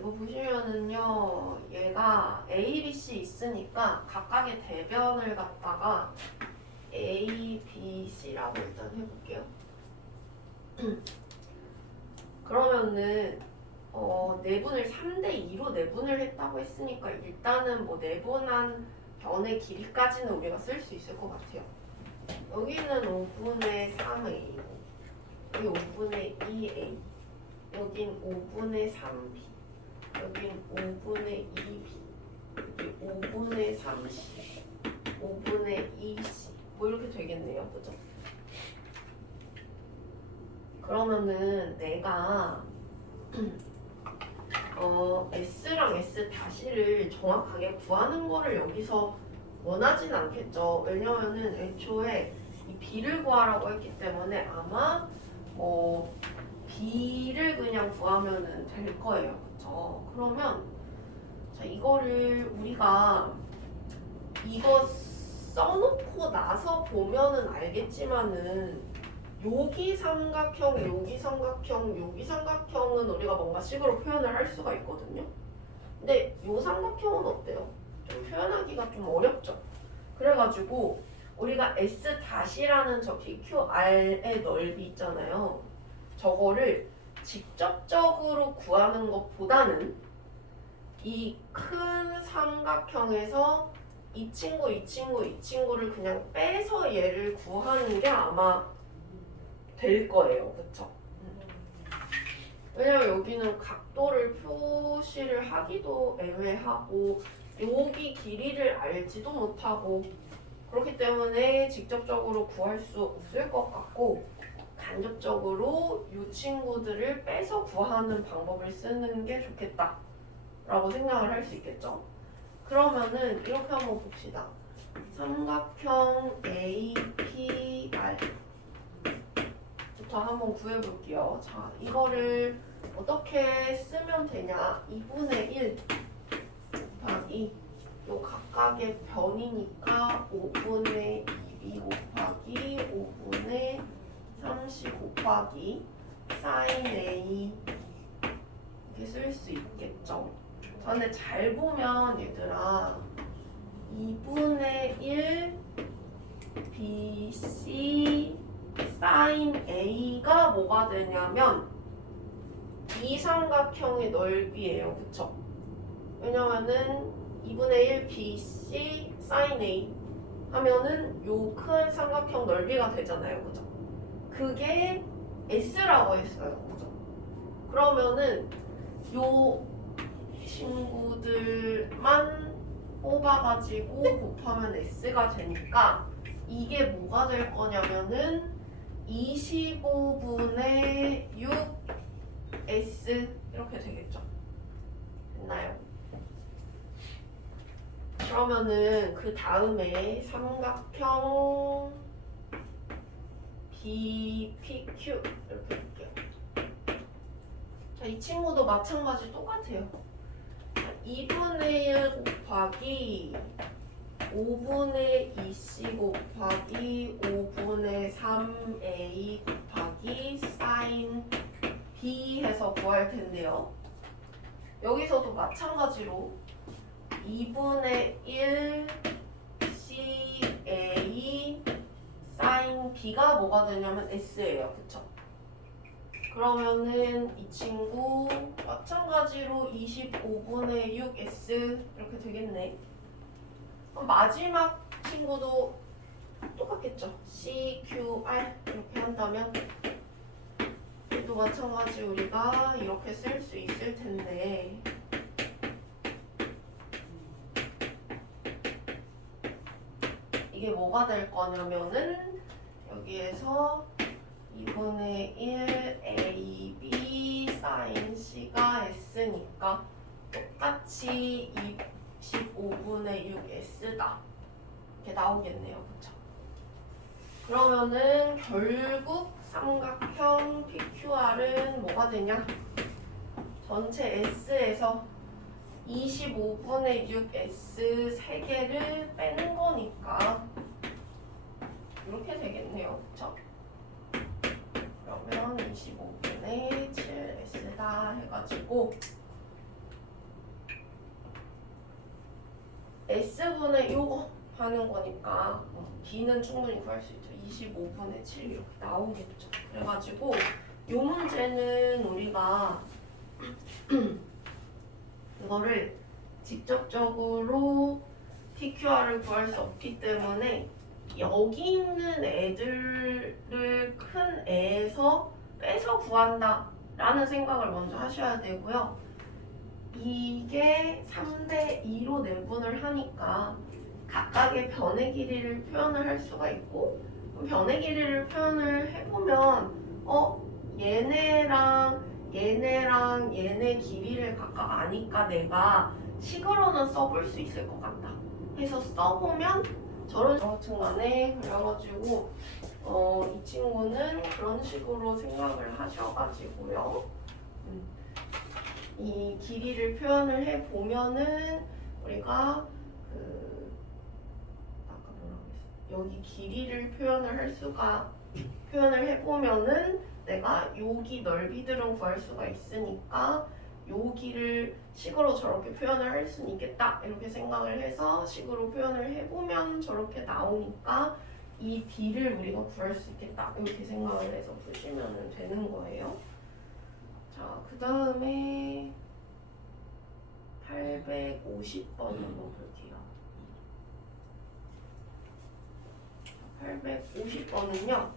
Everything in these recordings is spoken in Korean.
이거 보시면은요, 얘가 A, B, C 있으니까 각각의 대변을 갖다가 A, B, C라고 일단 해볼게요. 그러면은 내분을 3대2로 내분을 했다고 했으니까 일단은 뭐 내분한 변의 길이까지는 우리가 쓸 수 있을 것 같아요. 여기는 5분의 3A고 여기 5분의 2A 여긴 5분의 3B 여긴 5분의 2B 여기 5분의 3C 5분의 2C 뭐 이렇게 되겠네요. 그죠? 그러면은 내가 S랑 S 다시를 정확하게 구하는 거를 여기서 원하진 않겠죠. 왜냐면은 애초에 이 B를 구하라고 했기 때문에 아마 B를 그냥 구하면은 될 거예요. 그쵸? 그러면 자 이거를 우리가 이거 써놓고 나서 보면은 알겠지만은 여기 삼각형, 여기 삼각형, 여기 삼각형은 우리가 뭔가 식으로 표현을 할 수가 있거든요. 근데 요 삼각형은 어때요? 좀 표현하기가 좀 어렵죠. 그래가지고 우리가 S-라는 저 PQR의 넓이 있잖아요. 저거를 직접적으로 구하는 것보다는 이 큰 삼각형에서 이 친구, 이 친구, 이 친구를 그냥 빼서 얘를 구하는 게 아마 될 거예요. 그쵸? 왜냐면 여기는 각도를 표시를 하기도 애매하고 여기 길이를 알지도 못하고 그렇기 때문에 직접적으로 구할 수 없을 것 같고 간접적으로 이 친구들을 빼서 구하는 방법을 쓰는 게 좋겠다 라고 생각을 할 수 있겠죠. 그러면은 이렇게 한번 봅시다. 삼각형 APR 부터 한번 구해볼게요. 자, 이거를 어떻게 쓰면 되냐? 2분의 1 곱하기 요 각각의 변이니까 5분의 2b 곱하기 5분의 3c 곱하기 sin a 이렇게 쓸 수 있겠죠. 자, 근데 잘 보면 얘들아 2분의 1 bc sin a가 뭐가 되냐면 이 삼각형의 넓이에요. 그쵸? 왜냐면은 2분의 1 bc sin a 하면은 요 큰 삼각형 넓이가 되잖아요. 그죠? 그게 s라고 했어요. 그죠? 그러면은 요 친구들만 뽑아가지고 곱하면 s가 되니까 이게 뭐가 될 거냐면은 25분의 6s 이렇게 되겠죠. 됐나요? 그러면은 그 다음에 삼각형 BPQ 이렇게 볼게요. 자, 이 친구도 마찬가지 똑같아요. 2분의 1 곱하기 5분의 2c 곱하기 5분의 3a 곱하기 sin b 해서 구할 텐데요. 여기서도 마찬가지로 2분의 1 ca sin b가 뭐가 되냐면 s예요. 그쵸? 그러면은 이 친구 마찬가지로 25분의 6s 이렇게 되겠네. 그럼 마지막 친구도 똑같겠죠. CQR 이렇게 한다면 얘도 마찬가지 우리가 이렇게 쓸 수 있을 텐데 이게 뭐가 될 거냐면은 여기에서 2분의 1 AB sin C가 S니까 똑같이 25분의 6S다 이렇게 나오겠네요. 그쵸? 그러면은 결국 삼각형 PQR은 뭐가 되냐? 전체 S에서 25분의 6S 3개를 뺀 거니까 이렇게 되겠네요. 그쵸? 그러면 25분의 7S다 해가지고 S분의 요거 하는 거니까 B는 충분히 구할 수 있죠. 25분의 7 이렇게 나오겠죠. 그래가지고 요 문제는 우리가 이거를 직접적으로 PQR을 구할 수 없기 때문에 여기 있는 애들을 큰 애에서 빼서 구한다 라는 생각을 먼저 하셔야 되고요. 이게 3대 2로 내분을 하니까 각각의 변의 길이를 표현을 할 수가 있고, 변의 길이를 표현을 해보면 얘네 길이를 각각 아니까 내가 식으로는 써볼 수 있을 것 같다 해서 써보면 저런 아무튼 간에 그래가지고 이 친구는 그런 식으로 생각을 하셔가지고요. 이 길이를 표현을 해보면은 우리가 아까 뭐라고 했어? 여기 길이를 표현을 해보면은 내가 여기 넓이들은 구할 수가 있으니까 여기를 식으로 저렇게 표현을 할 수는 있겠다 이렇게 생각을 해서 식으로 표현을 해보면 저렇게 나오니까 이 D를 우리가 구할 수 있겠다 이렇게 생각을 해서 푸시면 되는 거예요. 자, 그 다음에 850번 한번 볼게요. 850번은요. 자,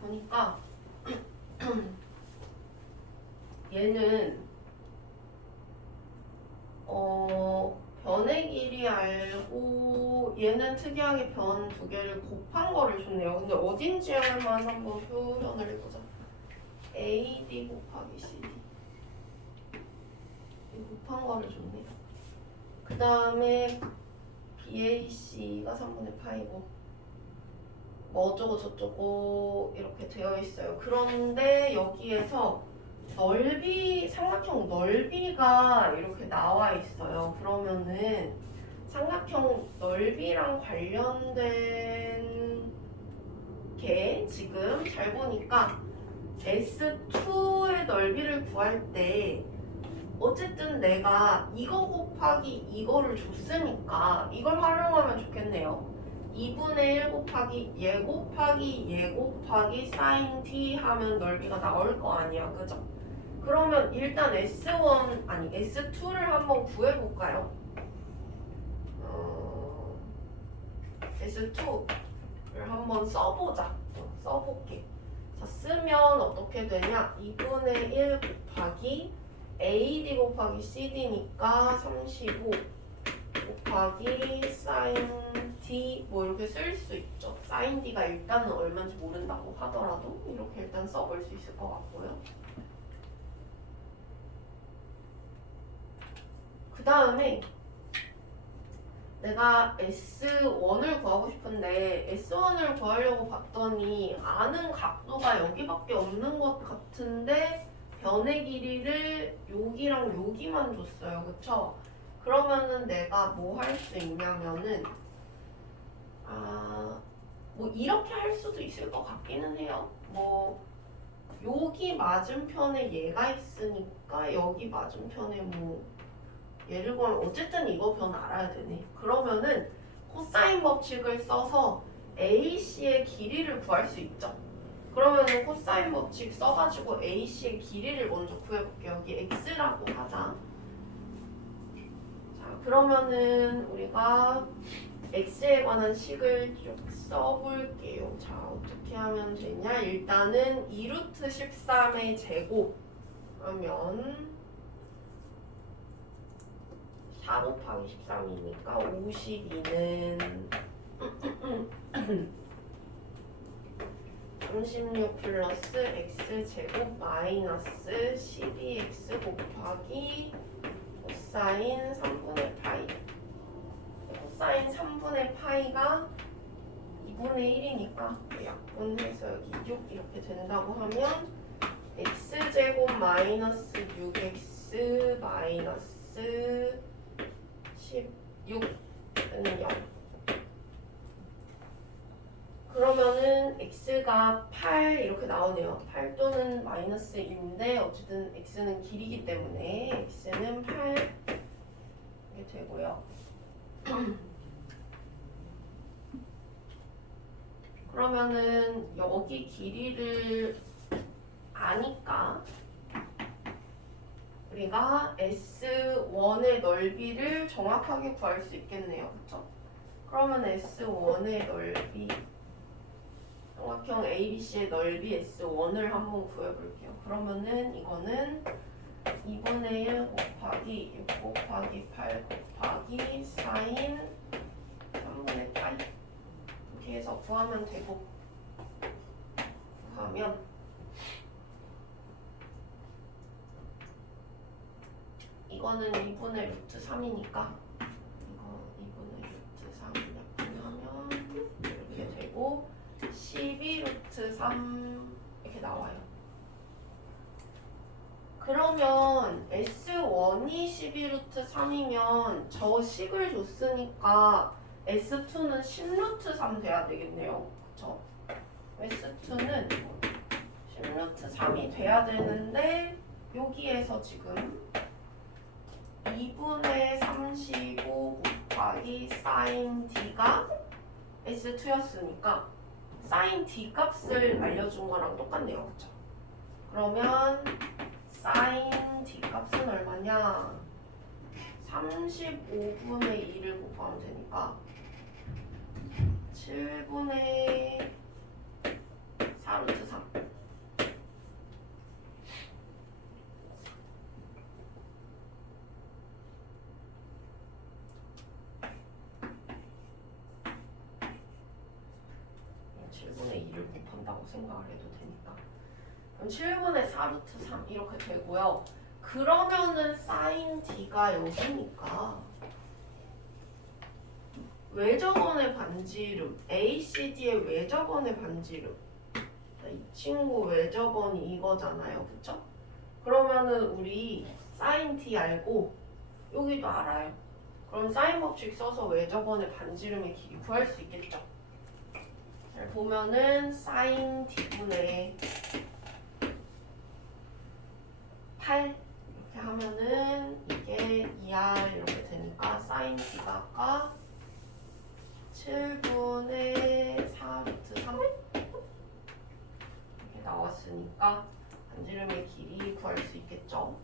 보니까 얘는 변의 길이 알고 얘는 특이하게 변 두 개를 곱한 거를 줬네요. 근데 어딘지만 한번 표현을 해보자. AD 곱하기 CD 곱한 거를 줬네요. 그 다음에 BAC가 3분의 파이고 뭐 어쩌고 저쩌고 이렇게 되어 있어요. 그런데 여기에서 삼각형 넓이가 이렇게 나와 있어요. 그러면은 삼각형 넓이랑 관련된 게 지금 잘 보니까 S2의 넓이를 구할 때 어쨌든 내가 이거 곱하기 이거를 줬으니까 이걸 활용하면 좋겠네요. 2분의 1 곱하기 얘 곱하기 sin t 하면 넓이가 나올 거 아니야, 그죠? 그러면 일단 S2를 한번 구해볼까요? S2를 한번 써보자. 써볼게. 자, 쓰면 어떻게 되냐? 2분의 1 곱하기 AD 곱하기 CD니까 35 곱하기 sin D 뭐 이렇게 쓸 수 있죠. sin D가 일단은 얼마인지 모른다고 하더라도 이렇게 일단 써볼 수 있을 것 같고요. 그 다음에 내가 S1을 구하고 싶은데 S1을 구하려고 봤더니 아는 각도가 여기밖에 없는 것 같은데 변의 길이를 여기랑 여기만 줬어요. 그쵸? 그러면은 내가 뭐 할 수 있냐면은 뭐 이렇게 할 수도 있을 것 같기는 해요. 뭐 여기 맞은편에 얘가 있으니까 여기 맞은편에 뭐 예를 들면 어쨌든 이거 변 알아야 되네. 그러면은 코사인 법칙을 써서 AC의 길이를 구할 수 있죠. 그러면은 코사인 법칙 써가지고 AC의 길이를 먼저 구해볼게요. 여기 X라고 하자. 자, 그러면은 우리가 X에 관한 식을 쭉 써볼게요. 자, 어떻게 하면 되냐? 일단은 2루트 13의 제곱 하면 4 곱하기 13이니까 52는 36 플러스 x제곱 마이너스 12x 곱하기 코사인 3분의 파이. 코사인 3분의 파이가 2분의 1이니까 약분해서 여기 6 이렇게 된다고 하면 x제곱 마이너스 6x 마이너스 16는 0. 그러면은 그러면은 x가 8 이렇게 나오네요. 8 또는 마이너스 1인데 어쨌든 x는 길이기 때문에 x는 8 이렇게 되고요. 그러면은 여기 길이를 아니까 우리가 S1의 넓이를 정확하게 구할 수 있겠네요. 그쵸? 그러면 S1의 넓이, 삼각형 ABC의 넓이 S1을 한번 구해볼게요. 그러면은 이거는 2분의 1 곱하기 6 곱하기 8 곱하기 사인 3분의 8 이렇게 해서 구하면 되고, 구하면 이거는 2분의 루트 3이니까 이거 2분의 루트 3 약분하면 이렇게 되고 12 루트 3 이렇게 나와요. 그러면 S1이 12 루트 3이면 저 식을 줬으니까 S2는 10 루트 3 돼야 되겠네요. 그쵸? S2는 10 루트 3이 돼야 되는데 여기에서 지금 2분의 35 곱하기 사인 D가 S2였으니까 사인 D 값을 알려준 거랑 똑같네요. 그쵸? 그러면 사인 D 값은 얼마냐? 35분의 2를 곱하면 되니까 7분의 4 루트 3 7분의 2를 곱한다고 생각을 해도 되니까 그럼 7분의 4 루트 3 이렇게 되고요. 그러면은 사인 D가 여기니까 외접원의 반지름 ACD의 외접원의 반지름 이 친구 외접원이 이거잖아요. 그쵸? 그러면은 우리 사인 D 알고 여기도 알아요. 그럼 사인 법칙 써서 외접원의 반지름의 길이 구할 수 있겠죠? 잘 보면은 사인 D분의 8 이렇게 하면은 이게 2R 이렇게 되니까 사인 D가 아까 7분의 4 루트 3 이렇게 나왔으니까 반지름의 길이 구할 수 있겠죠.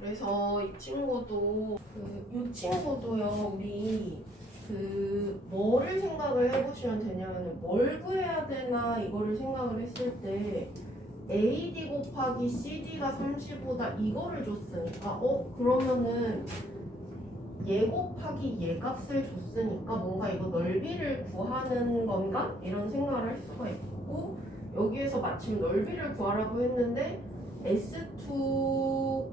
그래서 이 친구도 이 친구도요. 우리 뭐를 생각을 해보시면 되냐면 뭘 구해야 되나 이거를 생각을 했을 때 AD 곱하기 CD가 30보다 이거를 줬으니까 그러면은 얘 곱하기 얘 값을 줬으니까 뭔가 이거 넓이를 구하는 건가? 이런 생각을 할 수가 있고 여기에서 마침 넓이를 구하라고 했는데 S2가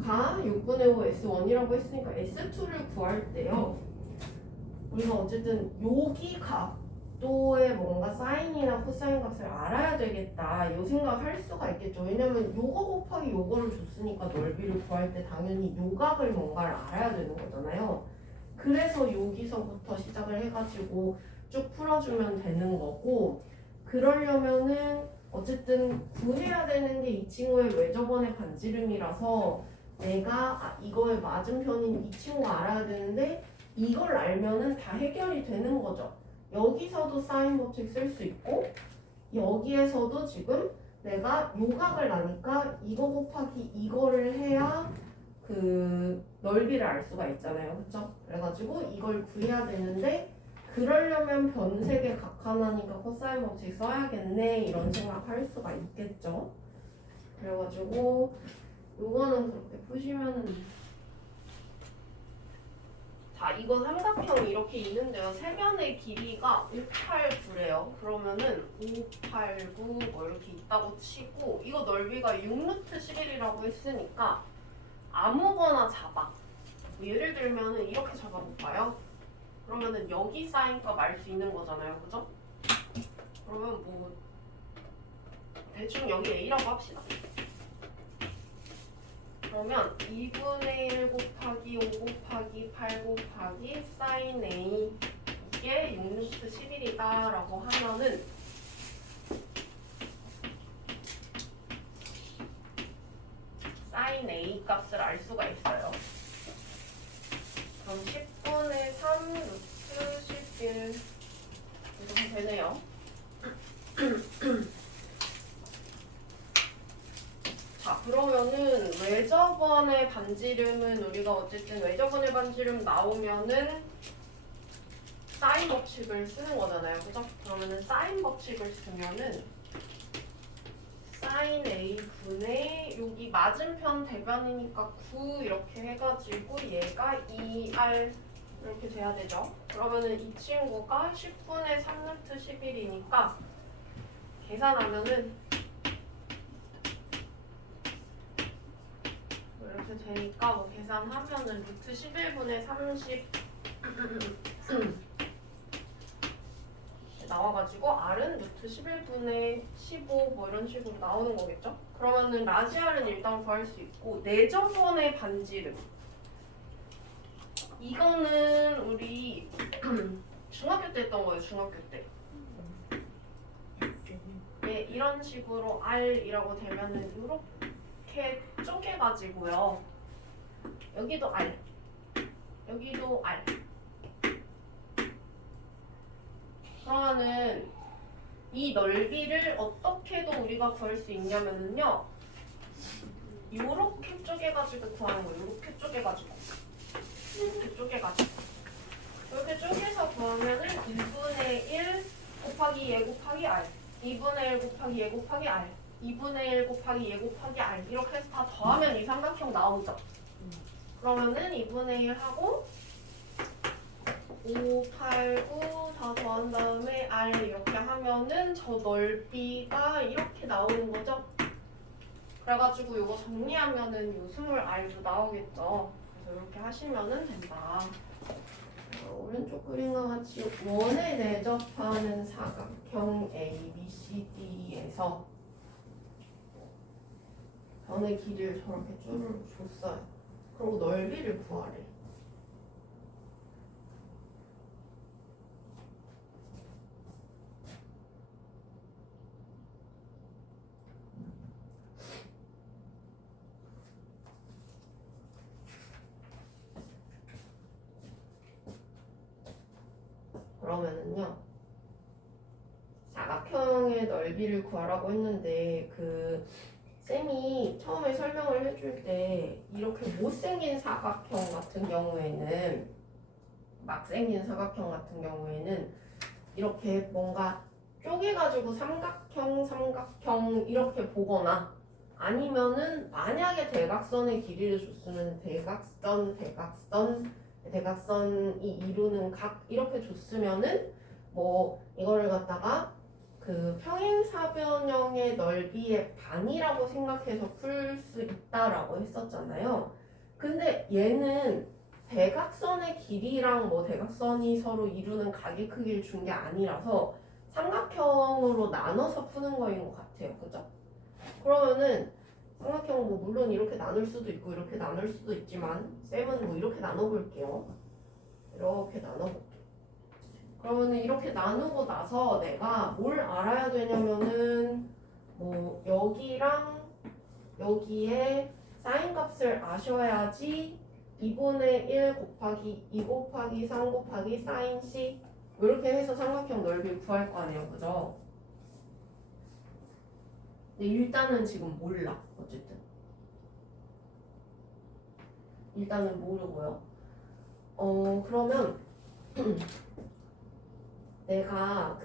6분의 5 S1이라고 했으니까 S2를 구할 때요. 우리가 어쨌든 여기 각도의 뭔가 사인이나 코사인 값을 알아야 되겠다 이 생각할 수가 있겠죠. 왜냐면 요거 곱하기 요거를 줬으니까 넓이를 구할 때 당연히 요 각을 뭔가를 알아야 되는 거잖아요. 그래서 여기서부터 시작을 해가지고 쭉 풀어주면 되는 거고 그러려면은 어쨌든 구해야 되는 게 이 친구의 외접원의 반지름이라서 내가 이거의 맞은편인 이 친구 알아야 되는데 이걸 알면은 다 해결이 되는 거죠. 여기서도 사인 법칙 쓸 수 있고 여기에서도 지금 내가 요각을 아니까 이거 곱하기 이거를 해야 그 넓이를 알 수가 있잖아요. 그쵸? 그래가지고 이걸 구해야 되는데 그러려면 변색의 각 하나니까 코사인 법칙 써야겠네 이런 생각할 수가 있겠죠. 그래가지고 요거는 그렇게 푸시면은 자, 이건 삼각형이 이렇게 있는데요. 세변의 길이가 589래요. 그러면은 589 뭐 이렇게 있다고 치고 이거 넓이가 6루트 11이라고 했으니까 아무거나 잡아. 뭐 예를 들면은 이렇게 잡아볼까요? 그러면은 여기 사인값 알 수 있는 거잖아요. 그죠? 그러면 뭐 대충 여기 a라고 합시다. 그러면 2분의 1 곱하기 5 곱하기 8 곱하기 sin a 이게 6루트 11이다 라고 하면은 sin a 값을 알 수가 있어요. 그럼 10분의 3 루트 11 이렇게 되네요. 자, 그러면은 외접원의 반지름은 우리가 어쨌든 외접원의 반지름 나오면은 사인 법칙을 쓰는 거잖아요. 그죠? 그러면은 사인 법칙을 쓰면은 sin a 분의 여기 맞은편 대변이니까 9 이렇게 해가지고 얘가 2r 이렇게 돼야 되죠. 그러면은 이 친구가 10분의 3루트 11이니까 계산하면은 이렇게 되니까 뭐 계산하면은 루트 11분의 30 나와가지고 R은 루트 11분의 15 뭐 이런 식으로 나오는 거겠죠? 그러면은 라지 R은 일단 구할 수 있고 내접원의 반지름 이거는 우리 중학교 때 했던 거예요. 중학교 때. 예, 이런 식으로 R이라고 되면은 이렇게 쪼개가지고요. 여기도 R, 여기도 R. 그러면은 이 넓이를 어떻게도 우리가 구할 수 있냐면은요. 요렇게 쪼개가지고 구하는 거예요. 요렇게 쪼개가지고. 이렇게 쪼개가지고. 이렇게 쪼개서 구하면은 2분의 1 곱하기 얘 곱하기 R. 2분의 1 곱하기 얘 곱하기 R. 2분의 1 곱하기 얘 곱하기 R. 이렇게 해서 다 더하면 이 삼각형 나오죠. 그러면은 2분의 1 하고 5, 8, 9 다 더한 다음에 R 이렇게 하면은 저 넓이가 이렇게 나오는 거죠. 그래가지고 이거 정리하면은 요 스몰 R도 나오겠죠. 그래서 이렇게 하시면은 된다. 오른쪽 그림과 같이 원에 내접하는 사각형 A, B, C, D에서 변의 길이를 저렇게 쭈르륵 줬어요. 그리고 넓이를 구하래. 그러면은요. 사각형의 넓이를 구하라고 했는데 쌤이 처음에 설명을 해줄 때 이렇게 못생긴 사각형 같은 경우에는 막 생긴 사각형 같은 경우에는 이렇게 뭔가 쪼개가지고 삼각형 이렇게 보거나 아니면은 만약에 대각선의 길이를 줬으면 대각선이 이루는 각 이렇게 줬으면은 뭐 이거를 갖다가 그 평행사변형의 넓이의 반이라고 생각해서 풀 수 있다라고 했었잖아요. 근데 얘는 대각선의 길이랑 뭐 대각선이 서로 이루는 각의 크기를 준 게 아니라서 삼각형으로 나눠서 푸는 거인 것 같아요. 그죠? 그러면은 삼각형 뭐 물론 이렇게 나눌 수도 있고 이렇게 나눌 수도 있지만 쌤은 뭐 이렇게 나눠볼게요. 이렇게 나눠볼게요. 그러면은 이렇게 나누고 나서 내가 뭘 알아야 되냐면은 뭐 여기랑 여기에 사인 값을 아셔야지 2분의 1 곱하기 2 곱하기 3 곱하기 사인 C 이렇게 해서 삼각형 넓이를 구할 거 아니에요. 그죠? 근데 일단은 지금 몰라. 어쨌든 일단은 모르고요. 그러면 내가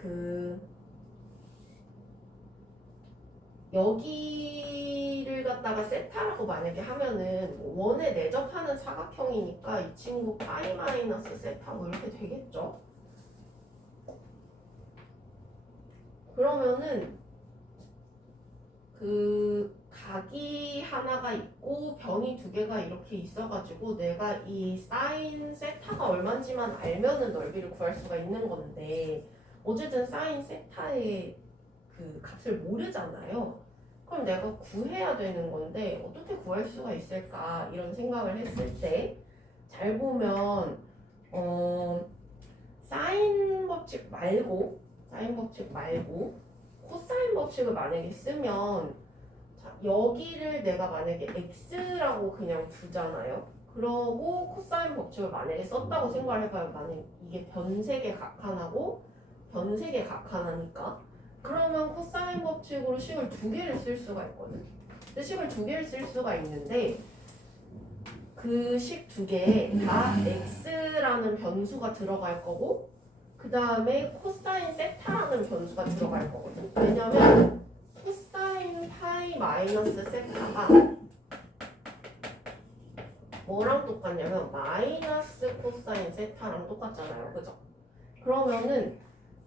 여기를 갖다가 세타라고 만약에 하면은 원에 내접하는 사각형이니까 이 친구 파이 마이너스 세타 뭐 이렇게 되겠죠? 그러면은 각이 하나가 있고 변이 두 개가 이렇게 있어가지고 내가 이 사인 세타가 얼마인지만 알면은 넓이를 구할 수가 있는 건데 어쨌든 사인 세타의 그 값을 모르잖아요. 그럼 내가 구해야 되는 건데 어떻게 구할 수가 있을까 이런 생각을 했을 때 잘 보면 사인 법칙 말고 코사인 법칙을 만약에 쓰면 자, 여기를 내가 만약에 x라고 그냥 두잖아요. 그러고 코사인 법칙을 만약에 썼다고 생각을 해봐요. 만약에 이게 변색의 각하나고 변색의 각하나니까 그러면 코사인 법칙으로 식을 두 개를 쓸 수가 있거든. 근데 식을 두 개를 쓸 수가 있는데 그 식 두 개에 다 x라는 변수가 들어갈 거고 그 다음에 코사인 세타라는 변수가 들어갈 거거든. 왜냐면 코사인 파이 마이너스 세타가 뭐랑 똑같냐면 마이너스 코사인 세타랑 똑같잖아요. 그죠? 그러면은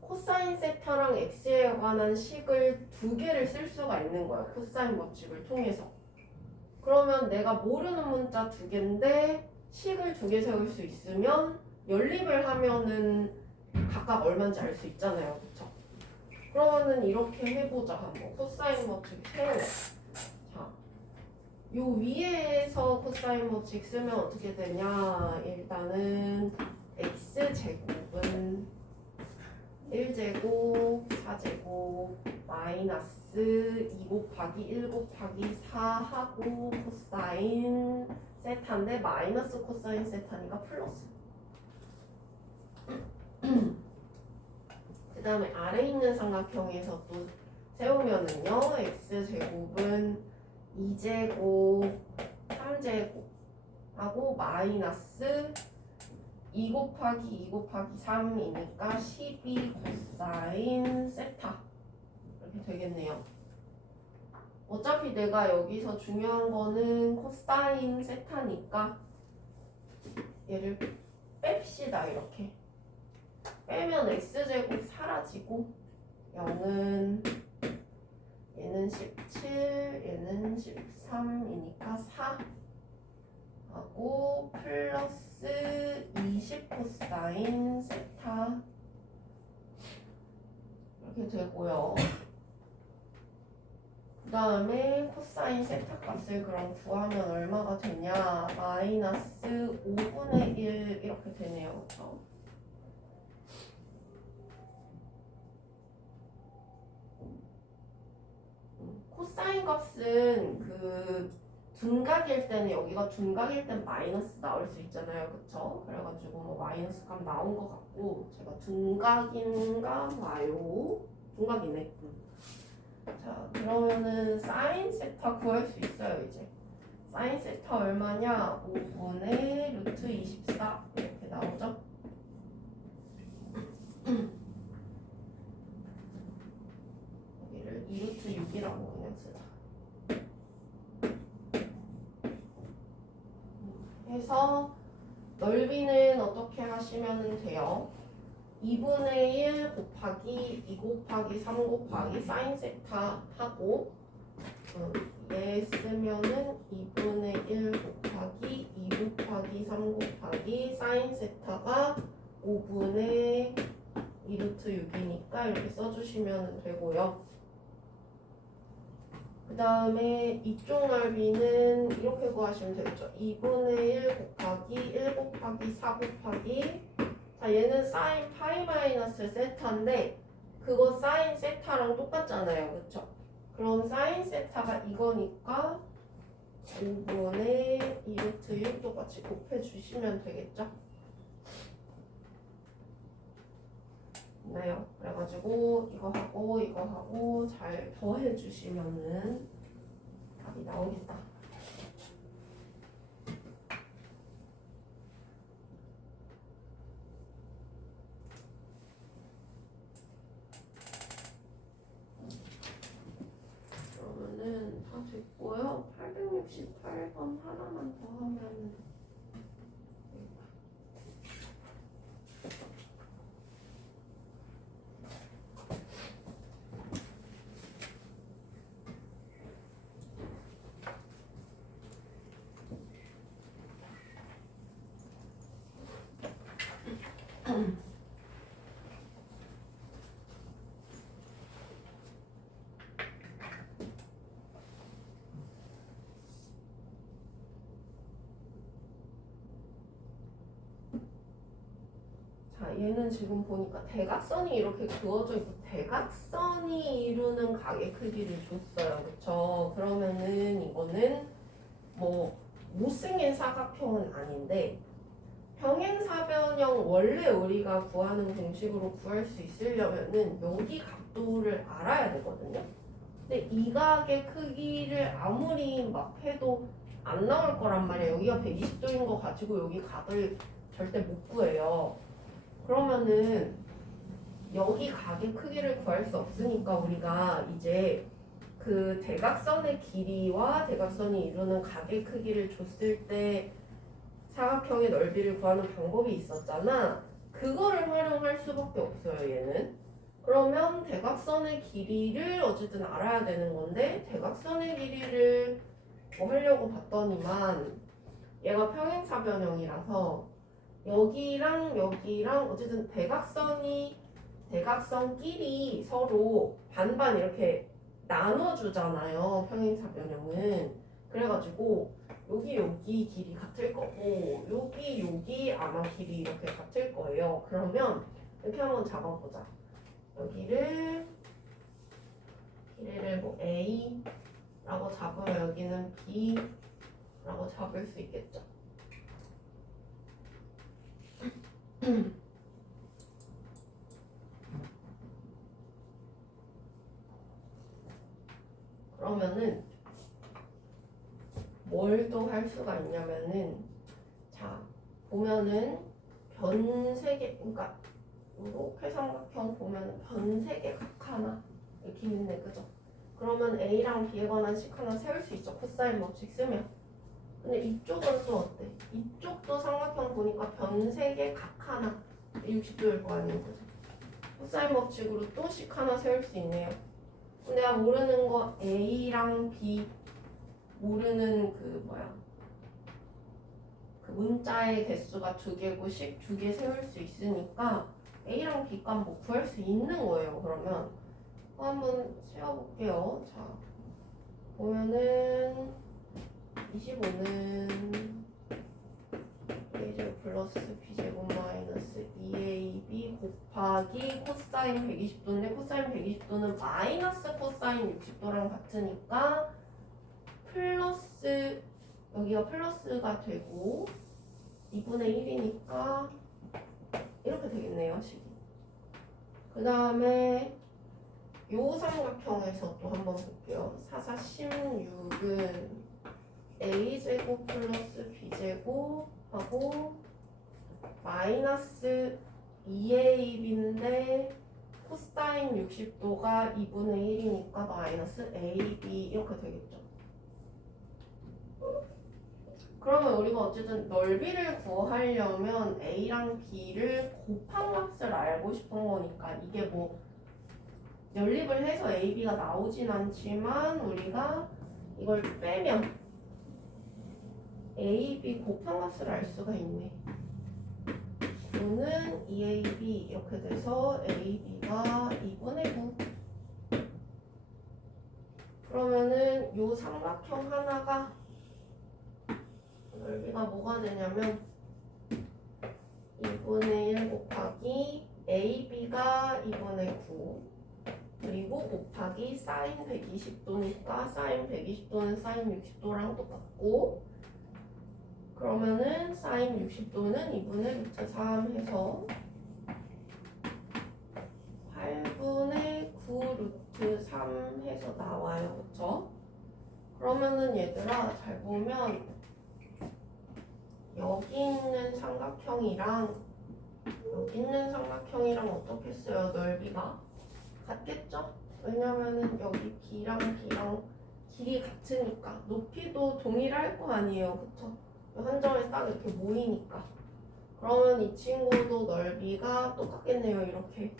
코사인 세타랑 x에 관한 식을 두 개를 쓸 수가 있는 거야. 코사인 법칙을 통해서. 그러면 내가 모르는 문자 두 개인데 식을 두 개 세울 수 있으면 연립을 하면은 각각 얼마인지 알 수 있잖아요. 그쵸? 그러면은 이렇게 해보자. 한번 코사인 법칙 세워. 자, 요 위에서 코사인 법칙 쓰면 어떻게 되냐. 일단은 x제곱은 1제곱 4제곱 마이너스 2 곱하기 1 곱하기 4 하고 코사인 세타인데 마이너스 코사인 세타니까 플러스. 그 다음에 아래 있는 삼각형에서 또 세우면은요 x제곱은 2제곱 3제곱 하고 마이너스 2 곱하기 2 곱하기 3이니까 12 코사인 세타 이렇게 되겠네요. 어차피 내가 여기서 중요한 거는 코사인 세타니까 얘를 뺍시다. 이렇게 빼면 x제곱 사라지고 0은 얘는 17 얘는 13이니까 4 하고 플러스 20 코사인 세타 이렇게 되고요. 그 다음에 코사인 세타 값을 그럼 구하면 얼마가 되냐? 마이너스 5분의 1 이렇게 되네요. 그렇죠? 코사인 값은 그 둔각일 때는 여기가 둔각일 땐 마이너스 나올 수 있잖아요. 그쵸? 그래가지고 뭐 마이너스 값 나온 것 같고 제가 둔각인가 봐요. 둔각이네. 자 그러면은 사인 세타 구할 수 있어요. 이제 사인 세타 얼마냐? 5분의 루트 24 이렇게 나오죠? 여기를 2루트 6이라고 그냥 쓰자. 해서 넓이는 어떻게 하시면 돼요? 2분의 1 곱하기 2 곱하기 3 곱하기 사인 세타 하고 얘 쓰면은 2분의 1 곱하기 2 곱하기 3 곱하기 사인 세타가 5분의 2루트 6이니까 이렇게 써주시면 되고요. 그 다음에 이쪽 넓이는 이렇게 구하시면 되겠죠. 2분의 1 곱하기 1 곱하기 4 곱하기 자 얘는 사인 파이 마이너스 세타인데 그거 사인 세타랑 똑같잖아요. 그쵸? 그럼 사인 세타가 이거니까 5분의 2루트 6 똑같이 곱해주시면 되겠죠? 네요. 그래가지고 이거 하고 잘 더해주시면은 답이 나오겠다. 그러면은 다 됐고요. 868번 하나만 더 하면은 얘는 지금 보니까 대각선이 이렇게 그어져 있고 대각선이 이루는 가게 크기를 줬어요. 그쵸? 그러면은 이거는 뭐 못생긴 사각형은 아닌데 평행사변형 원래 우리가 구하는 공식으로 구할 수 있으려면은 여기 각도를 알아야 되거든요. 근데 이 각의 크기를 아무리 막 해도 안 나올 거란 말이에요. 여기가 120도인 거 가지고 여기 각을 절대 못 구해요. 그러면은 여기 각의 크기를 구할 수 없으니까 우리가 이제 그 대각선의 길이와 대각선이 이루는 각의 크기를 줬을 때 사각형의 넓이를 구하는 방법이 있었잖아. 그거를 활용할 수밖에 없어요, 얘는. 그러면 대각선의 길이를 어쨌든 알아야 되는 건데 대각선의 길이를 뭐 하려고 봤더니만 얘가 평행사변형이라서 여기랑 여기랑 어쨌든 대각선끼리 서로 반반 이렇게 나눠주잖아요. 평행사변형은. 그래가지고 여기 길이 같을 거고 여기 아마 길이 이렇게 같을 거예요. 그러면 이렇게 한번 잡아보자. 여기를 길이를 뭐 A라고 잡으면 여기는 B라고 잡을 수 있겠죠. 그러면은 뭘 또 할 수가 있냐면은 자 보면은 변 3개 그러니까 이렇게 삼각형 보면 변 3개 각 하나 이렇게 있네 그죠? 그러면 A랑 B에 관한 식 하나 세울 수 있죠. 코사인 법칙 쓰면. 근데 이쪽은 또 어때? 이쪽도 삼각형 보니까 변 3개 각 하나 60도일 거 아니에요 그죠? 코사인 법칙으로 또 식 하나 세울 수 있네요. 내가 모르는 거 A랑 B 모르는 그 문자의 개수가 2개고 식 2개 세울 수 있으니까 A랑 B 값 뭐 구할 수 있는 거예요. 그러면 한번 세워볼게요. 자 보면은 25는 A제곱 플러스 B제곱 마이너스 2AB 곱하기 코사인 120도인데 코사인 120도는 마이너스 코사인 60도랑 같으니까 플러스 여기가 플러스가 되고 2분의 1이니까 이렇게 되겠네요. 식이. 그 다음에 요 삼각형에서 또 한번 볼게요. 4, 4, 16은 A제곱 플러스 B제곱 하고 마이너스 2AB인데 코사인 60도가 2분의 1이니까 마이너스 AB 이렇게 되겠죠. 그러면 우리가 어쨌든 넓이를 구하려면 A랑 B를 곱한 값을 알고 싶은 거니까 이게 뭐 연립을 해서 AB가 나오진 않지만 우리가 이걸 빼면 AB 곱한 값을 알 수가 있네. 9는 2AB 이렇게 돼서 AB가 2분의 9. 그러면은 요 삼각형 하나가 넓이가 뭐가 되냐면 2분의 1 곱하기 AB가 2분의 9 그리고 곱하기 사인 120도니까 사인 120도는 사인 60도랑 똑같고 그러면은 사인 60도는 2분의 루트 3 해서 8분의 9 루트 3 해서 나와요. 그쵸? 그러면은 얘들아 잘 보면 여기 있는 삼각형이랑 여기 있는 삼각형이랑 어떻게 써요? 넓이가 같겠죠? 왜냐면은 여기 B랑 B랑 길이 같으니까 높이도 동일할 거 아니에요. 그쵸? 한 점에 딱 이렇게 모이니까 그러면 이 친구도 넓이가 똑같겠네요. 이렇게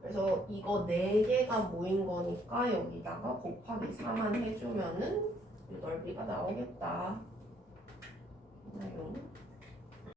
그래서 이거 4개가 모인 거니까 여기다가 곱하기 4만 해주면은 이 넓이가 나오겠다.